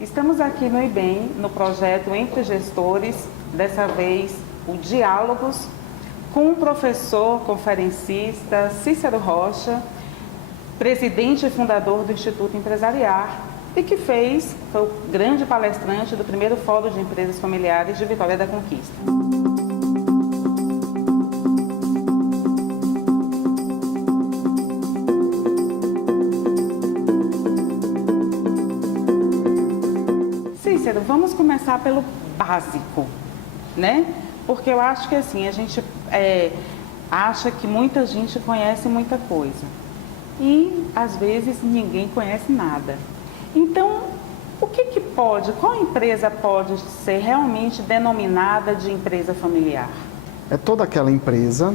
Estamos aqui no IBEM, no projeto Entre Gestores, dessa vez o Diálogos, com o professor conferencista Cícero Rocha, presidente e fundador do Instituto Empresariar, e que foi o grande palestrante do primeiro Fórum de Empresas Familiares de Vitória da Conquista. Cícero, vamos começar pelo básico, né? Porque eu acho que assim, a gente acha que muita gente conhece muita coisa e às vezes ninguém conhece nada. Então, qual empresa pode ser realmente denominada de empresa familiar? É toda aquela empresa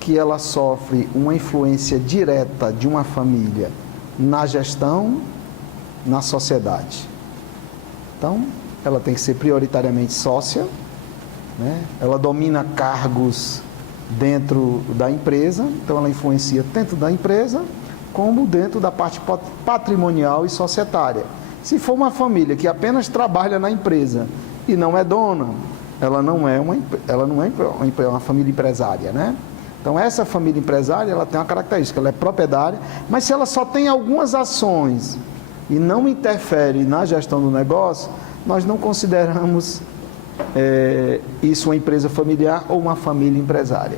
que ela sofre uma influência direta de uma família na gestão, na sociedade. Então, ela tem que ser prioritariamente sócia, né? Ela domina cargos dentro da empresa, então ela influencia tanto da empresa como dentro da parte patrimonial e societária. Se for uma família que apenas trabalha na empresa e não é dona, ela não é uma família empresária, né? Então essa família empresária, ela tem uma característica, ela é proprietária, mas se ela só tem algumas ações e não interfere na gestão do negócio, nós não consideramos isso uma empresa familiar ou uma família empresária.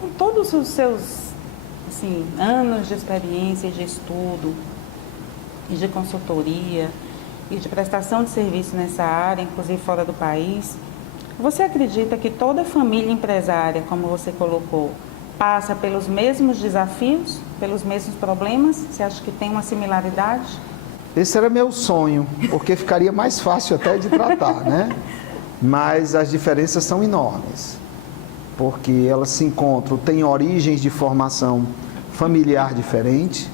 Com todos os seus anos de experiência, de estudo e de consultoria e de prestação de serviço nessa área, inclusive fora do país, você acredita que toda família empresária, como você colocou, passa pelos mesmos desafios, pelos mesmos problemas? Você acha que tem uma similaridade? Esse era meu sonho, porque ficaria mais fácil até de tratar, né? Mas as diferenças são enormes, porque elas se encontram, têm origens de formação familiar diferente,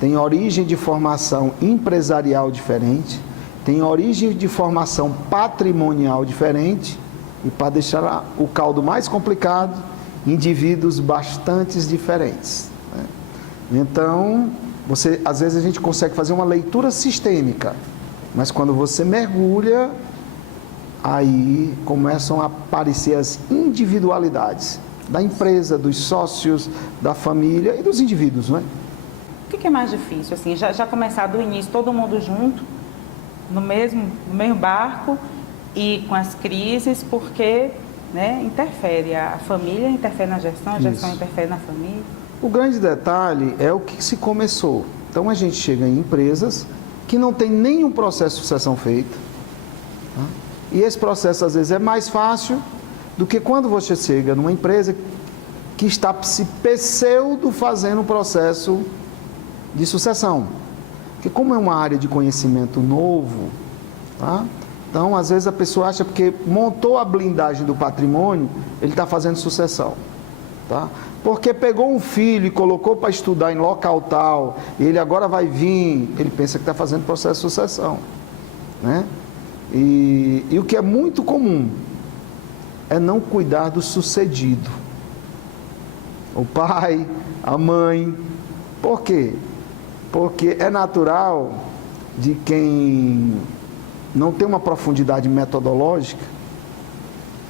têm origem de formação empresarial diferente, têm origem de formação patrimonial diferente, e para deixar o caldo mais complicado, indivíduos bastante diferentes, né? Então, às vezes a gente consegue fazer uma leitura sistêmica, mas quando você mergulha, aí começam a aparecer as individualidades da empresa, dos sócios, da família e dos indivíduos, não é? O que é mais difícil? Assim, já começar do início, todo mundo junto, no mesmo barco e com as crises, porque, né, interfere, a família interfere na gestão, a gestão interfere na família. O grande detalhe é o que se começou. Então a gente chega em empresas que não tem nenhum processo de sucessão feito, tá? E esse processo às vezes é mais fácil do que quando você chega numa empresa que está se pseudo fazendo um processo de sucessão. Porque como é uma área de conhecimento novo, tá? Então às vezes a pessoa acha porque montou a blindagem do patrimônio, ele está fazendo sucessão, tá? Porque pegou um filho e colocou para estudar em local tal, e ele agora vai vir, ele pensa que está fazendo processo de sucessão, né? E o que é muito comum é não cuidar do sucedido. O pai, a mãe. Por quê? Porque é natural de quem não tem uma profundidade metodológica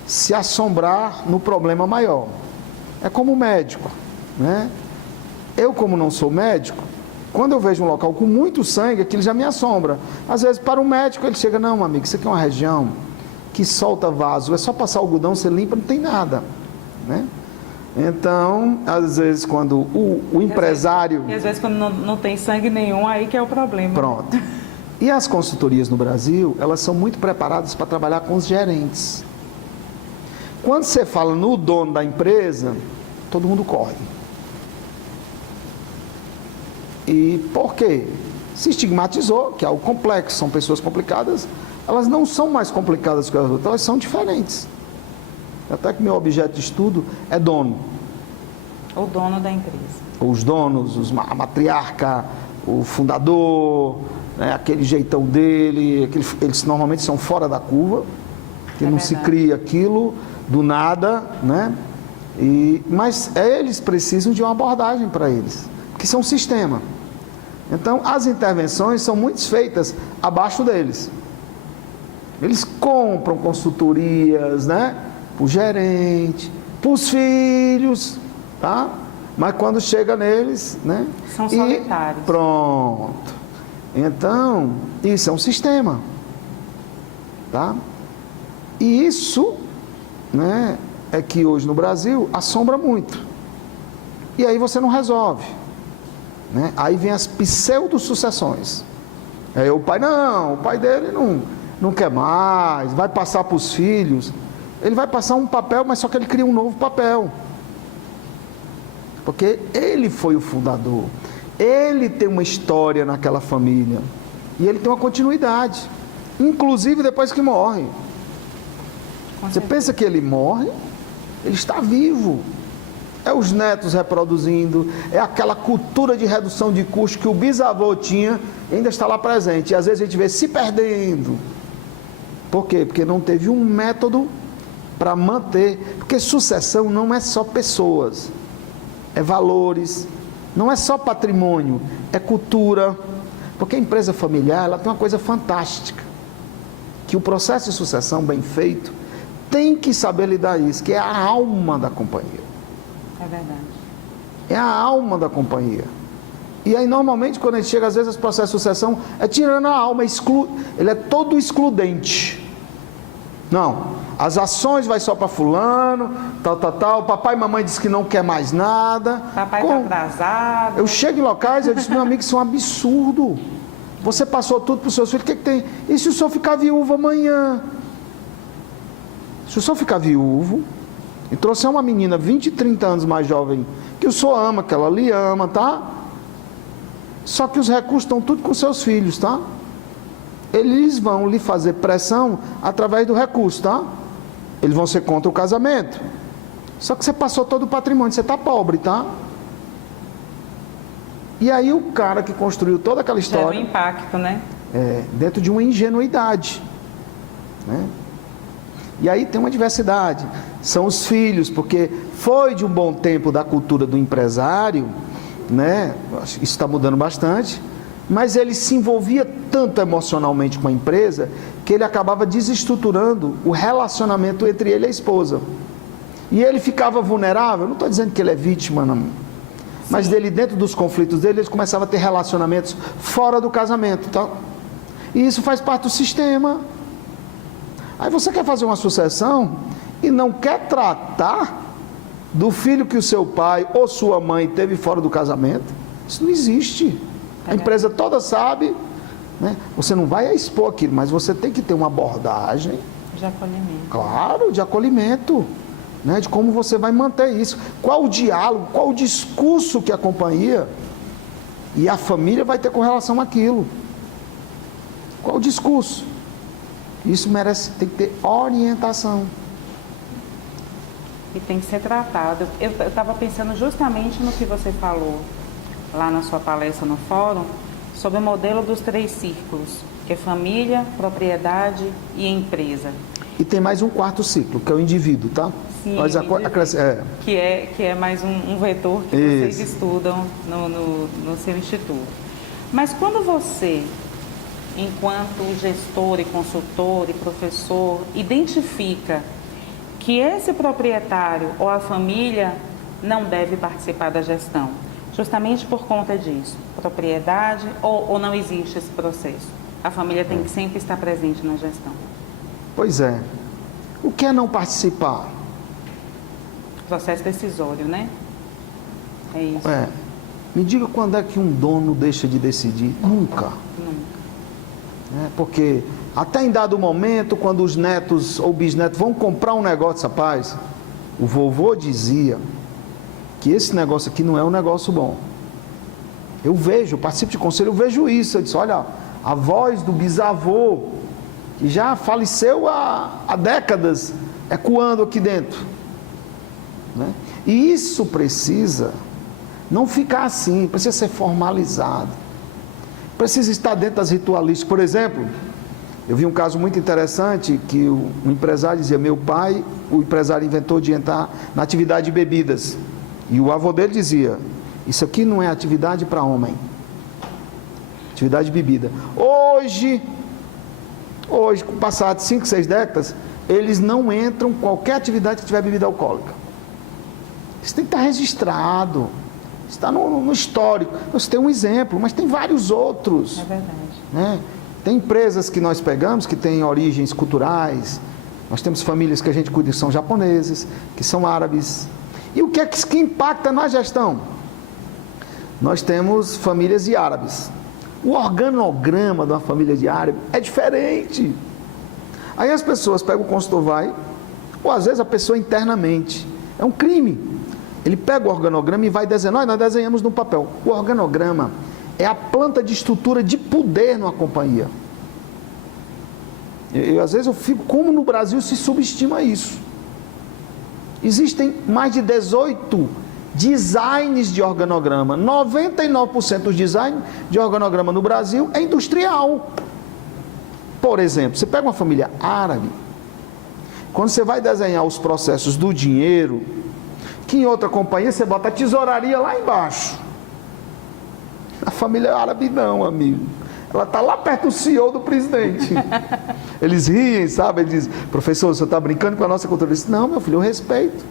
se assombrar no problema maior. É como o médico, né? Eu, como não sou médico, quando eu vejo um local com muito sangue, aquilo já me assombra. Às vezes, para o médico, ele chega, não, amigo, isso aqui é uma região que solta vaso, é só passar algodão, você limpa, não tem nada, né? Então, às vezes, quando o empresário... E às vezes, quando não tem sangue nenhum, aí que é o problema. Pronto. E as consultorias no Brasil, elas são muito preparadas para trabalhar com os gerentes. Quando você fala no dono da empresa, todo mundo corre. E por quê? Se estigmatizou, que é algo complexo, são pessoas complicadas, elas não são mais complicadas que as outras, elas são diferentes. Até que meu objeto de estudo é dono. O dono da empresa. Os donos, a matriarca, o fundador, né, aquele jeitão dele, eles normalmente são fora da curva, que não se cria aquilo do nada, né? Mas eles precisam de uma abordagem para eles, porque são um sistema. Então, as intervenções são muitas feitas abaixo deles. Eles compram consultorias, né? Para o gerente, para os filhos, tá? Mas quando chega neles, né? São solitários. Pronto. Então, isso é um sistema, tá? E isso, né, é que hoje no Brasil assombra muito. E aí você não resolve, né? Aí vem as pseudo-sucessões. Aí o pai, não, o pai dele não quer mais, vai passar para os filhos. Ele vai passar um papel, mas só que ele cria um novo papel. Porque ele foi o fundador. Ele tem uma história naquela família. E ele tem uma continuidade. Inclusive depois que morre. Você pensa que ele morre? Ele está vivo. É os netos reproduzindo. É aquela cultura de redução de custo que o bisavô tinha, ainda está lá presente. E às vezes a gente vê se perdendo. Por quê? Porque não teve um método para manter. Porque sucessão não é só pessoas. É valores. Não é só patrimônio, é cultura. Porque a empresa familiar, ela tem uma coisa fantástica, que o processo de sucessão bem feito tem que saber lidar isso, que é a alma da companhia. É verdade. É a alma da companhia. E aí normalmente quando a gente chega, às vezes, esse processo de sucessão é tirando a alma, ele é todo excludente. Não, as ações vai só para fulano, tal, papai e mamãe diz que não quer mais nada. Papai está atrasado. Eu chego em locais e eu disse, meu amigo, isso é um absurdo. Você passou tudo para os seus filhos, o que tem? E se o senhor ficar viúvo amanhã? Se o senhor ficar viúvo e trouxer uma menina 20, 30 anos mais jovem, que o senhor ama, que ela lhe ama, tá? Só que os recursos estão tudo com seus filhos, tá? Eles vão lhe fazer pressão através do recurso, tá? Eles vão ser contra o casamento. Só que você passou todo o patrimônio, você está pobre, tá? E aí o cara que construiu toda aquela história... Gera um impacto, né? Dentro de uma ingenuidade, né? E aí tem uma diversidade. São os filhos, porque foi de um bom tempo da cultura do empresário, né? Isso está mudando bastante. Mas ele se envolvia tanto emocionalmente com a empresa que ele acabava desestruturando o relacionamento entre ele e a esposa. E ele ficava vulnerável, não estou dizendo que ele é vítima, não. Mas dele, dentro dos conflitos dele, ele começava a ter relacionamentos fora do casamento, tá? E isso faz parte do sistema. Aí você quer fazer uma sucessão e não quer tratar do filho que o seu pai ou sua mãe teve fora do casamento. Isso não existe. A empresa toda sabe, né? Você não vai expor aquilo, mas você tem que ter uma abordagem de acolhimento. Claro, de acolhimento, né? De como você vai manter isso. Qual o diálogo, qual o discurso que a companhia e a família vai ter com relação àquilo. Qual o discurso? Isso tem que ter orientação. E tem que ser tratado. Eu estava pensando justamente no que você falou lá na sua palestra no fórum, sobre o modelo dos 3 círculos, que é família, propriedade e empresa. E tem mais um 4º ciclo, que é o indivíduo, tá? Sim, que é mais um vetor que vocês estudam no seu instituto. Mas quando você, enquanto gestor e consultor e professor, identifica que esse proprietário ou a família não deve participar da gestão, justamente por conta disso, propriedade ou não existe esse processo? A família tem que sempre estar presente na gestão. Pois é. O que é não participar? Processo decisório, né? É isso. Me diga quando é que um dono deixa de decidir? Nunca. Porque até em dado momento, quando os netos ou bisnetos vão comprar um negócio, rapaz, o vovô dizia que esse negócio aqui não é um negócio bom. Eu participo de conselho, eu vejo isso. Eu disse, olha, a voz do bisavô, que já faleceu há décadas, ecoando aqui dentro. Né? E isso precisa não ficar assim, precisa ser formalizado. Precisa estar dentro das ritualísticas. Por exemplo, eu vi um caso muito interessante, que um empresário dizia, meu pai, o empresário inventou de entrar na atividade de bebidas. E o avô dele dizia, isso aqui não é atividade para homem. atividade de bebida. Hoje, com o passar de 5, 6 décadas, eles não entram em qualquer atividade que tiver bebida alcoólica. Isso tem que estar registrado, está no histórico. Você tem um exemplo, mas tem vários outros. É verdade. Né? Tem empresas que nós pegamos que têm origens culturais. Nós temos famílias que a gente cuida que são japoneses, que são árabes. E o que é que impacta na gestão? Nós temos famílias de árabes. O organograma de uma família de árabe é diferente. Aí as pessoas pegam o consultor, vai, ou às vezes a pessoa internamente. É um crime. Ele pega o organograma e vai desenhar. Nós desenhamos no papel. O organograma é a planta de estrutura de poder numa companhia. Às vezes eu fico, como no Brasil se subestima isso? Existem mais de 18 designs de organograma. 99% dos designs de organograma no Brasil é industrial. Por exemplo, você pega uma família árabe, quando você vai desenhar os processos do dinheiro, que em outra companhia você bota a tesouraria lá embaixo. A família árabe não, amigo. Ela está lá perto do CEO do presidente. Eles riem, sabe? Eles dizem, professor, você está brincando com a nossa cultura? Eu disse, não, meu filho, eu respeito.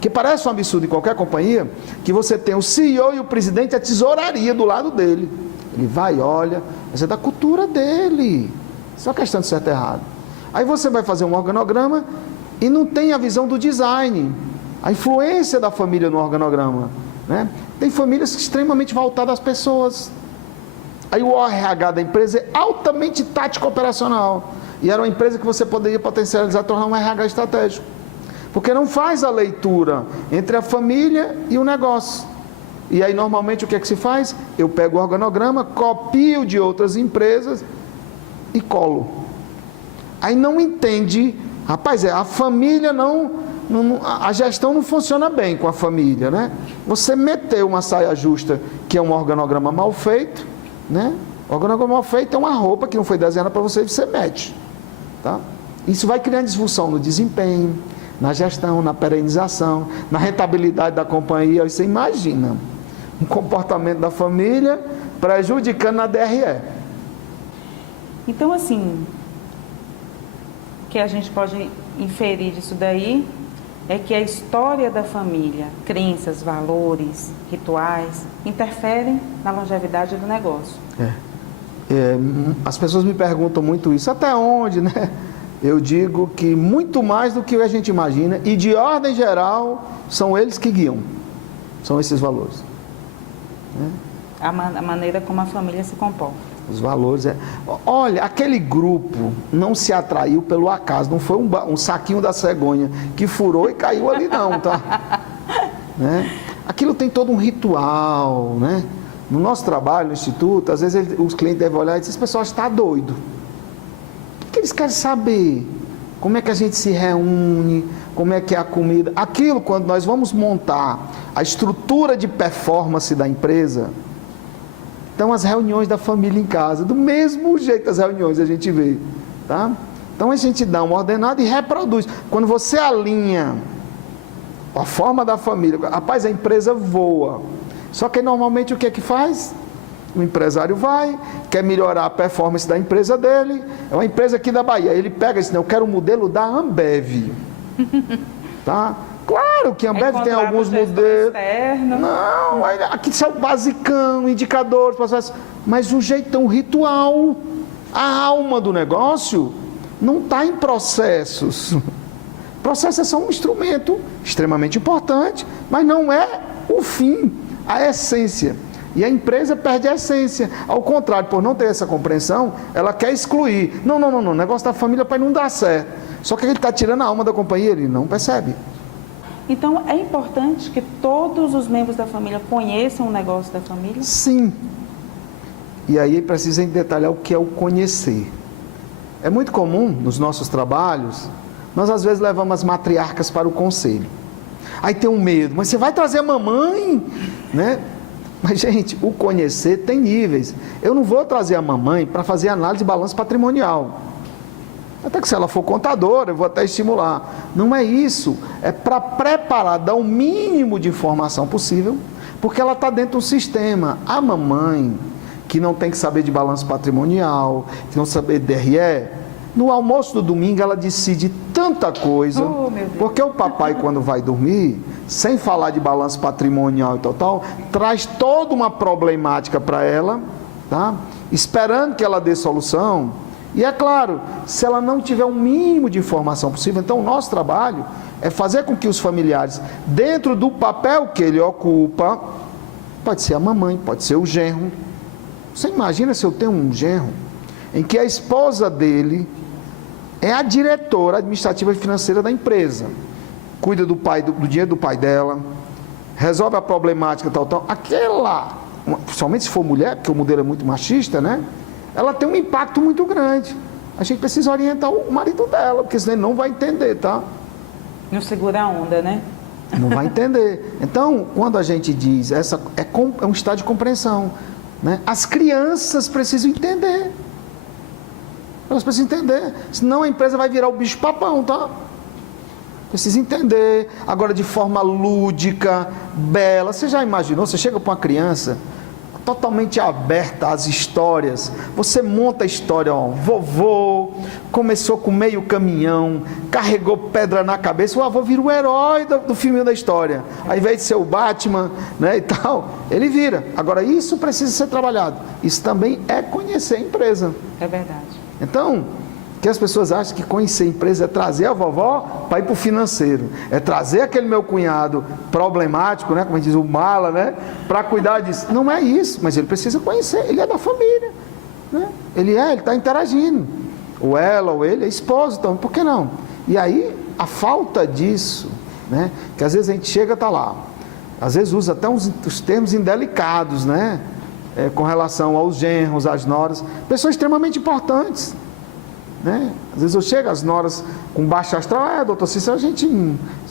Que parece um absurdo em qualquer companhia, que você tem o CEO e o presidente, a tesouraria do lado dele. Ele vai e olha, mas é da cultura dele. Isso é uma questão de certo e errado. Aí você vai fazer um organograma e não tem a visão do design, a influência da família no organograma. Né? Tem famílias extremamente voltadas às pessoas. Aí o RH da empresa é altamente tático operacional. E era uma empresa que você poderia potencializar, tornar um RH estratégico. Porque não faz a leitura entre a família e o negócio. E aí normalmente o que é que se faz? Eu pego o organograma, copio de outras empresas e colo. Aí não entende, rapaz, a família a gestão não funciona bem com a família, né? Você meteu uma saia justa, que é um organograma mal feito, né? O organograma mal feito é uma roupa que não foi desenhada para você e você mete, tá? Isso vai criando disfunção no desempenho, na gestão, na perenização, na rentabilidade da companhia. Você imagina um comportamento da família prejudicando na DRE. Então, assim, o que a gente pode inferir disso daí é que a história da família, crenças, valores, rituais, interferem na longevidade do negócio. As pessoas me perguntam muito isso, até onde, né? Eu digo que muito mais do que a gente imagina, e de ordem geral, são eles que guiam, são esses valores. Né? A maneira como a família se comporta. Os valores Olha, aquele grupo não se atraiu pelo acaso, não foi um saquinho da cegonha que furou e caiu ali não, tá? Né? Aquilo tem todo um ritual, né? No nosso trabalho, no instituto, às vezes os clientes devem olhar e dizer, esse pessoal está doido. O que eles querem saber? Como é que a gente se reúne? Como é que é a comida? Aquilo, quando nós vamos montar a estrutura de performance da empresa, então as reuniões da família em casa, do mesmo jeito as reuniões a gente vê, tá? Então a gente dá uma ordenada e reproduz. Quando você alinha a forma da família, rapaz, a empresa voa. Só que normalmente o que é que faz? O empresário vai, quer melhorar a performance da empresa dele, é uma empresa aqui da Bahia, ele pega e diz, não, eu quero o modelo da Ambev, tá? Claro que a Ambev tem alguns modelos, externo. Não, aqui são basicão, indicadores, processos, mas o jeitão, o ritual, a alma do negócio não está em processos. Processos são um instrumento extremamente importante, mas não é o fim, a essência. E a empresa perde a essência. Ao contrário, por não ter essa compreensão, ela quer excluir. Não, o negócio da família para não dar certo. Só que ele está tirando a alma da companhia, ele não percebe. Então, é importante que todos os membros da família conheçam o negócio da família? Sim. E aí precisa detalhar o que é o conhecer. É muito comum nos nossos trabalhos, nós às vezes levamos as matriarcas para o conselho. Aí tem um medo, mas você vai trazer a mamãe, né? Mas, gente, o conhecer tem níveis. Eu não vou trazer a mamãe para fazer análise de balanço patrimonial. Até que se ela for contadora, eu vou até estimular. Não é isso. É para preparar, dar o mínimo de informação possível, porque ela está dentro do sistema. A mamãe, que não tem que saber de balanço patrimonial, que não saber de DRE. No almoço do domingo ela decide tanta coisa, Oh, meu Deus. porque o papai, quando vai dormir, sem falar de balanço patrimonial e tal, traz toda uma problemática para ela, tá? Esperando que ela dê solução. E é claro, se ela não tiver o mínimo de informação possível, então o nosso trabalho é fazer com que os familiares, dentro do papel que ele ocupa, pode ser a mamãe, pode ser o genro. Você imagina se eu tenho um genro em que a esposa dele é a diretora administrativa e financeira da empresa, cuida do dinheiro do pai dela, resolve a problemática, aquela, principalmente se for mulher, porque o modelo é muito machista, né? Ela tem um impacto muito grande. A gente precisa orientar o marido dela, porque senão ele não vai entender, tá? Não segura a onda, né? Não vai entender. Então, quando a gente diz, é um estado de compreensão, né? As crianças precisam entender. Elas precisam entender. Senão a empresa vai virar o bicho papão, tá? Precisa entender. Agora, de forma lúdica, bela. Você já imaginou? Você chega para uma criança totalmente aberta às histórias. Você monta a história, ó. Vovô começou com meio caminhão, carregou pedra na cabeça. O avô vira o herói do filme da história. Ao invés de ser o Batman, né, e tal, ele vira. Agora, isso precisa ser trabalhado. Isso também é conhecer a empresa. É verdade. Então, que as pessoas acham que conhecer a empresa é trazer a vovó para ir para o financeiro, é trazer aquele meu cunhado problemático, né, como a gente diz, o mala, né, para cuidar disso. Não é isso, mas ele precisa conhecer, ele é da família, né? Ele está interagindo, ou ela ou ele é esposo, então por que não? E aí a falta disso, né, que às vezes a gente chega, está lá, às vezes usa até os termos indelicados, né, com relação aos genros, às noras, pessoas extremamente importantes. Né? Às vezes eu chego, as noras com baixo astral, doutor Cícero,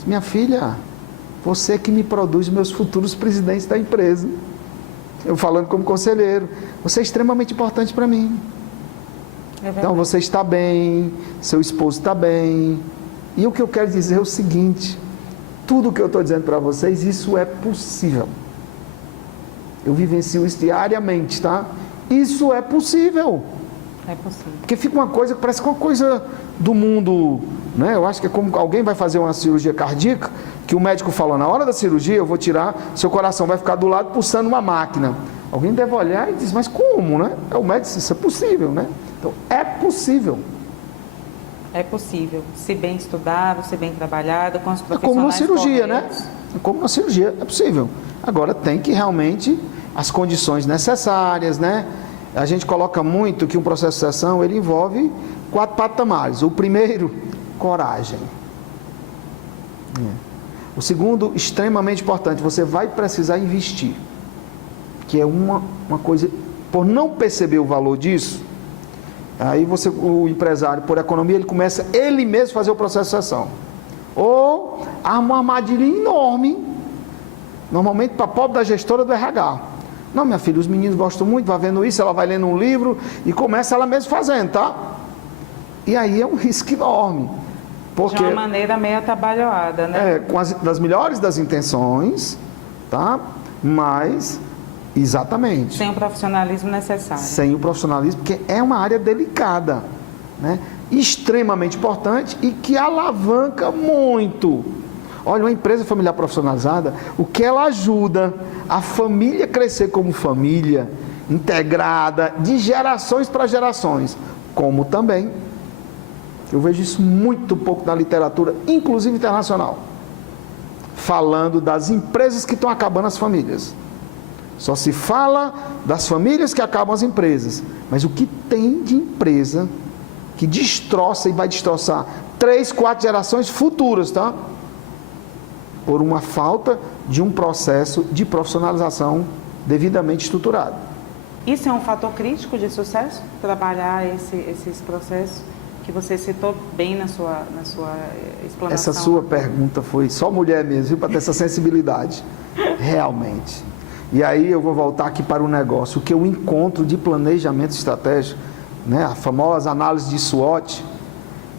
minha filha, você que me produz meus futuros presidentes da empresa. Eu falando como conselheiro, você é extremamente importante para mim. Então você está bem, seu esposo está bem. E o que eu quero dizer é o seguinte, tudo o que eu estou dizendo para vocês, isso é possível. Eu vivencio isso diariamente, tá? Isso é possível. É possível. Porque fica uma coisa, parece uma coisa do mundo, né? Eu acho que é como alguém vai fazer uma cirurgia cardíaca, que o médico falou, na hora da cirurgia eu vou tirar, seu coração vai ficar do lado pulsando uma máquina. Alguém deve olhar e diz, mas como, né? O médico diz, isso é possível, né? Então, é possível. É possível, se bem estudado, se bem trabalhado, com os profissionais. É como na cirurgia, corretos. né? É como na cirurgia, é possível. Agora tem que realmente as condições necessárias, né? A gente coloca muito que um processo de sucessão, ele envolve 4 patamares. O primeiro, coragem. O segundo, extremamente importante, você vai precisar investir. Que é uma coisa, por não perceber o valor disso, aí o empresário, por economia, ele começa ele mesmo a fazer o processo de sucessão. Ou arma uma armadilha enorme, normalmente para pobre da gestora do RH. Não, minha filha, os meninos gostam muito, vai vendo isso, ela vai lendo um livro e começa ela mesma fazendo, tá? E aí é um risco enorme. Porque, de uma maneira meio atabalhoada, né? das melhores das intenções, tá? Mas, exatamente. Sem o profissionalismo necessário. Sem o profissionalismo, porque é uma área delicada, né? Extremamente importante e que alavanca muito. Olha, uma empresa familiar profissionalizada, o que ela ajuda a família crescer como família, integrada, de gerações para gerações, como também, eu vejo isso muito pouco na literatura, inclusive internacional, falando das empresas que estão acabando as famílias. Só se fala das famílias que acabam as empresas, mas o que tem de empresa que destroça e vai destroçar 3, 4 gerações futuras, tá? Por uma falta de um processo de profissionalização devidamente estruturado. Isso é um fator crítico de sucesso? Trabalhar esses processos que você citou bem na sua explanação? Essa sua pergunta foi só mulher mesmo, para ter essa sensibilidade. Realmente. E aí eu vou voltar aqui para o negócio. O que eu encontro de planejamento estratégico, né, a famosa análise de SWOT,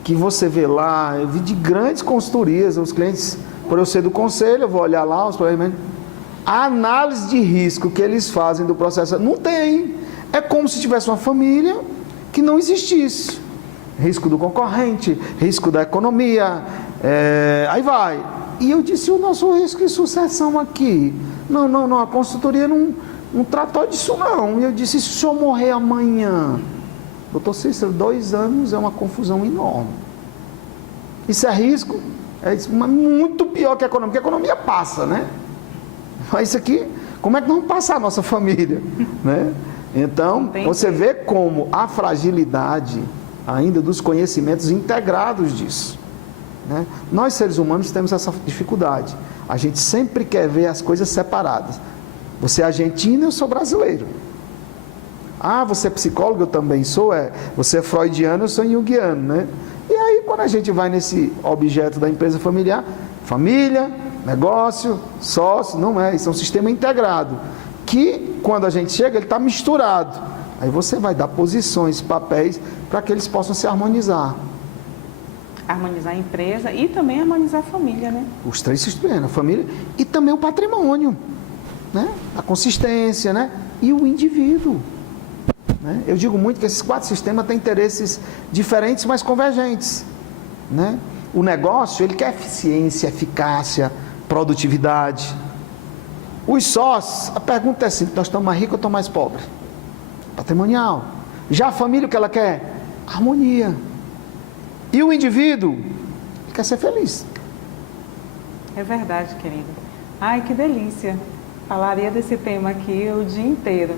que você vê lá, eu vi de grandes consultorias, os clientes... Por eu ser do conselho, eu vou olhar lá os planejamentos. A análise de risco que eles fazem do processo, não tem. É como se tivesse uma família que não existisse. Risco do concorrente, risco da economia, aí vai. E eu disse, o nosso risco de sucessão aqui? Não, a consultoria não tratou disso não. E eu disse, se o senhor morrer amanhã? Doutor Cícero, 2 anos é uma confusão enorme. Isso é risco? É muito pior que a economia, porque a economia passa, né? Mas isso aqui, como é que não passa a nossa família? Né? Então, você vê como a fragilidade ainda dos conhecimentos integrados disso. Né? Nós, seres humanos, temos essa dificuldade. A gente sempre quer ver as coisas separadas. Você é argentino, eu sou brasileiro. Ah, você é psicólogo, eu também sou. Você é freudiano, eu sou junguiano, né? E aí, quando a gente vai nesse objeto da empresa familiar, família, negócio, sócio, não é. Isso é um sistema integrado. Que, quando a gente chega, ele está misturado. Aí você vai dar posições, papéis, para que eles possam se harmonizar. Harmonizar a empresa e também harmonizar a família, né? Os 3 sistemas, a família e também o patrimônio, né? A consistência, né? E o indivíduo. Né? Eu digo muito que esses 4 sistemas têm interesses diferentes, mas convergentes. Né? O negócio, ele quer eficiência, eficácia, produtividade. Os sócios, a pergunta é assim, nós estamos mais ricos ou estamos mais pobres? Patrimonial. Já a família, o que ela quer? Harmonia. E o indivíduo, ele quer ser feliz. É verdade, querida. Ai, que delícia. Falaria desse tema aqui o dia inteiro.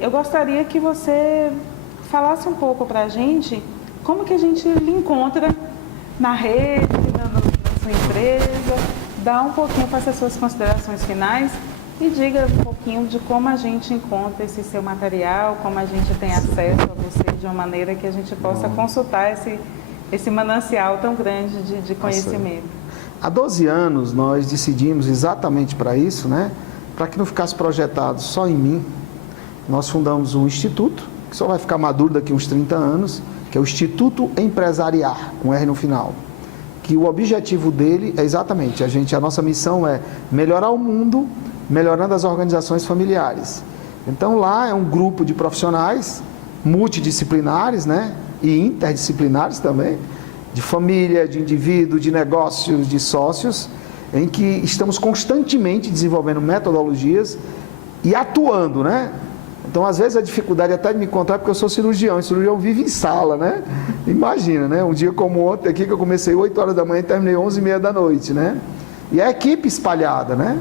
Eu gostaria que você falasse um pouco para a gente como que a gente lhe encontra na rede, na sua empresa, dá um pouquinho, faça as suas considerações finais e diga um pouquinho de como a gente encontra esse seu material, como a gente tem acesso a você de uma maneira que a gente possa consultar esse manancial tão grande de conhecimento. Há 12 anos nós decidimos exatamente para isso, né? Para que não ficasse projetado só em mim. Nós fundamos um instituto, que só vai ficar maduro daqui a uns 30 anos, que é o Instituto Empresariar, com R no final. Que o objetivo dele é exatamente, a nossa missão é melhorar o mundo, melhorando as organizações familiares. Então lá é um grupo de profissionais multidisciplinares, né? E interdisciplinares também, de família, de indivíduo, de negócios, de sócios, em que estamos constantemente desenvolvendo metodologias e atuando, né? Então, às vezes, a dificuldade até de me encontrar, porque eu sou cirurgião, e cirurgião vive em sala, né? Imagina, né? Um dia como ontem aqui, que eu comecei 8 horas da manhã e terminei 11h30 da noite, né? E a equipe espalhada, né?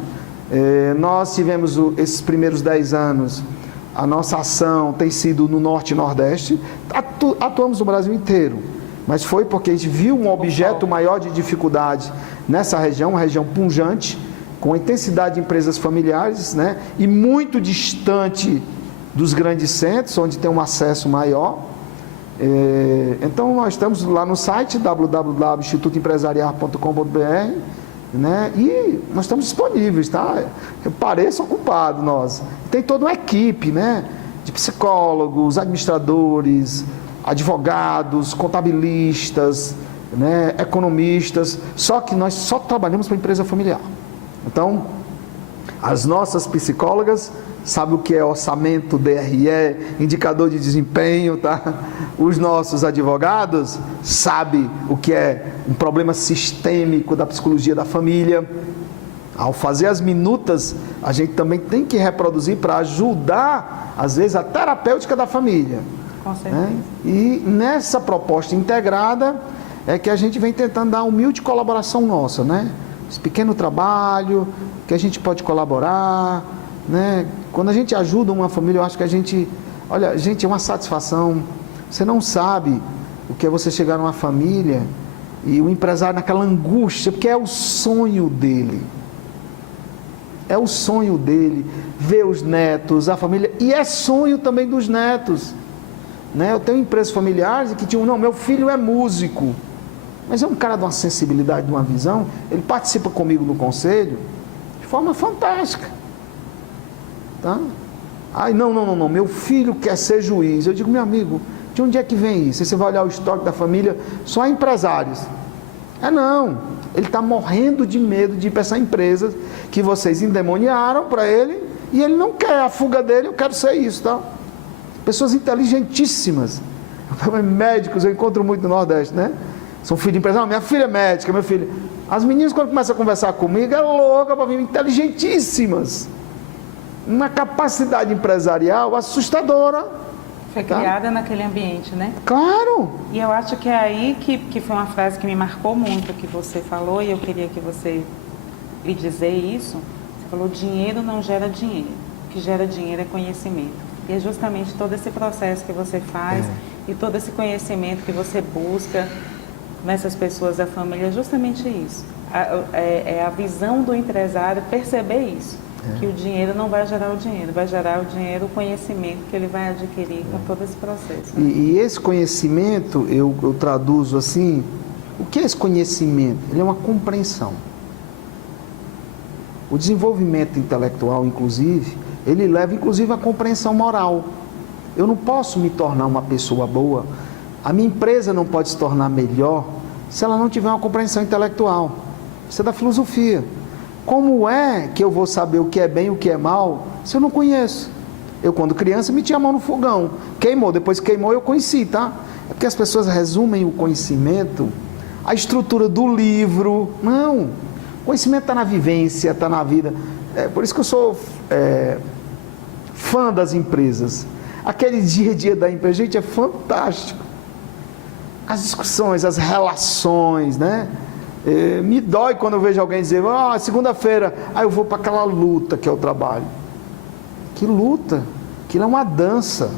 Nós tivemos esses primeiros 10 anos, a nossa ação tem sido no Norte e Nordeste, atuamos no Brasil inteiro, mas foi porque a gente viu um objeto maior de dificuldade nessa região, uma região pujante, com intensidade de empresas familiares, né? E muito distante dos grandes centros, onde tem um acesso maior. Então, nós estamos lá no site www.institutoempresariar.com.br, né? E nós estamos disponíveis, tá? Eu pareço ocupado, nós. Tem toda uma equipe, né? De psicólogos, administradores, advogados, contabilistas, né? Economistas, só que nós só trabalhamos para a empresa familiar. Então, as nossas psicólogas sabem o que é orçamento, DRE, indicador de desempenho, tá? Os nossos advogados sabem o que é um problema sistêmico da psicologia da família. Ao fazer as minutas, a gente também tem que reproduzir para ajudar, às vezes, a terapêutica da família. Com certeza. Né? E nessa proposta integrada é que a gente vem tentando dar humilde colaboração nossa, né? Esse pequeno trabalho, que a gente pode colaborar, né? Quando a gente ajuda uma família, eu acho que olha, gente, é uma satisfação. Você não sabe o que é você chegar numa família e o empresário naquela angústia, porque é o sonho dele. É o sonho dele, ver os netos, a família, e é sonho também dos netos. Né? Eu tenho empresas familiares que tinham, não, meu filho é músico. Mas é um cara de uma sensibilidade, de uma visão, ele participa comigo no conselho de forma fantástica. Tá? Ai, não, meu filho quer ser juiz. Eu digo, meu amigo, de onde é que vem isso? Aí você vai olhar o histórico da família, só empresários. Não, ele está morrendo de medo de ir para essa empresa que vocês endemoniaram para ele E ele não quer a fuga dele, eu quero ser isso, tá? Pessoas inteligentíssimas. Médicos, eu encontro muito no Nordeste, né? São filhos de empresário. Minha filha é médica, meu filho. As meninas, quando começam a conversar comigo, é louca para mim, inteligentíssimas. Uma capacidade empresarial assustadora. Foi criada naquele ambiente, né? Claro! E eu acho que é aí que foi uma frase que me marcou muito, que você falou, e eu queria que você lhe dizer isso. Você falou, dinheiro não gera dinheiro. O que gera dinheiro é conhecimento. E é justamente todo esse processo que você faz e todo esse conhecimento que você busca nessas pessoas da família, é justamente isso. É a visão do empresário perceber isso. Que o dinheiro não vai gerar o dinheiro, vai gerar o dinheiro, o conhecimento que ele vai adquirir com todo esse processo. Né? E esse conhecimento, eu traduzo assim, o que é esse conhecimento? Ele é uma compreensão. O desenvolvimento intelectual, inclusive, ele leva inclusive à compreensão moral. Eu não posso me tornar uma pessoa boa, a minha empresa não pode se tornar melhor se ela não tiver uma compreensão intelectual. Isso é da filosofia. Como é que eu vou saber o que é bem e o que é mal se eu não conheço? Eu, quando criança, metia a mão no fogão. Queimou, depois que queimou, eu conheci, tá? É porque as pessoas resumem o conhecimento, a estrutura do livro. Não. O conhecimento está na vivência, está na vida. É por isso que eu sou fã das empresas. Aquele dia a dia da empresa, gente, é fantástico. As discussões, as relações, né? Me dói quando eu vejo alguém dizer, segunda-feira, eu vou para aquela luta que é o trabalho. Que luta? Aquilo é uma dança.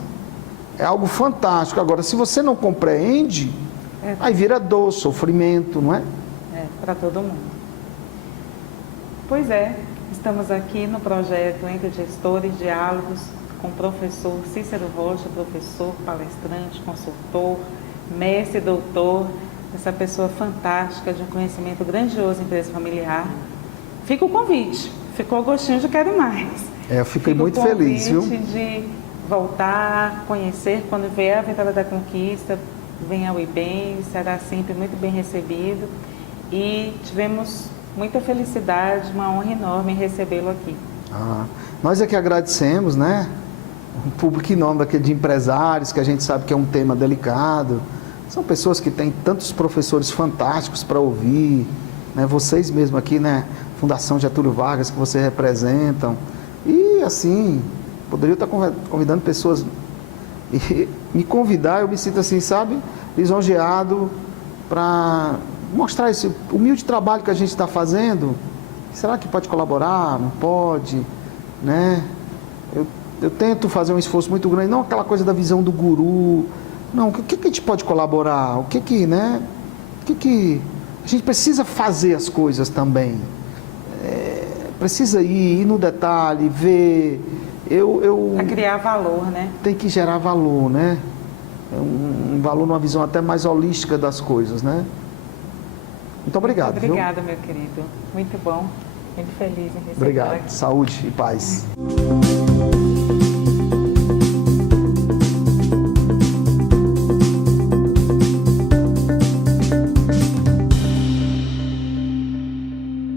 É algo fantástico. Agora, se você não compreende, aí vira dor, sofrimento, não é? É, para todo mundo. Pois é, estamos aqui no projeto Entre Gestores, Diálogos, com o professor Cícero Rocha, professor, palestrante, consultor, mestre, doutor, essa pessoa fantástica, de um conhecimento grandioso em empresa familiar. Fica o convite, ficou o gostinho de quero mais. Eu fiquei muito feliz, viu? De voltar, conhecer, quando vier a Vitória da Conquista, venha ao IBEM, será sempre muito bem recebido. E tivemos muita felicidade, uma honra enorme em recebê-lo aqui. Nós é que agradecemos, né? Um público enorme daquele de empresários, que a gente sabe que é um tema delicado. São pessoas que têm tantos professores fantásticos para ouvir, né? Vocês mesmo aqui, né? Fundação Getúlio Vargas, que vocês representam. E assim, poderia estar convidando pessoas. E me convidar, eu me sinto assim, sabe? Lisonjeado para mostrar esse humilde trabalho que a gente está fazendo. Será que pode colaborar? Não pode? Né? Eu tento fazer um esforço muito grande, não aquela coisa da visão do guru. Não, o que a gente pode colaborar? O que né? A gente precisa fazer as coisas também. Precisa ir no detalhe, ver. Para criar valor, né? Tem que gerar valor, né? Um valor numa visão até mais holística das coisas, né? Muito obrigado. Muito obrigada, meu querido. Muito bom. Muito feliz em receber. Obrigado. Aqui. Saúde e paz.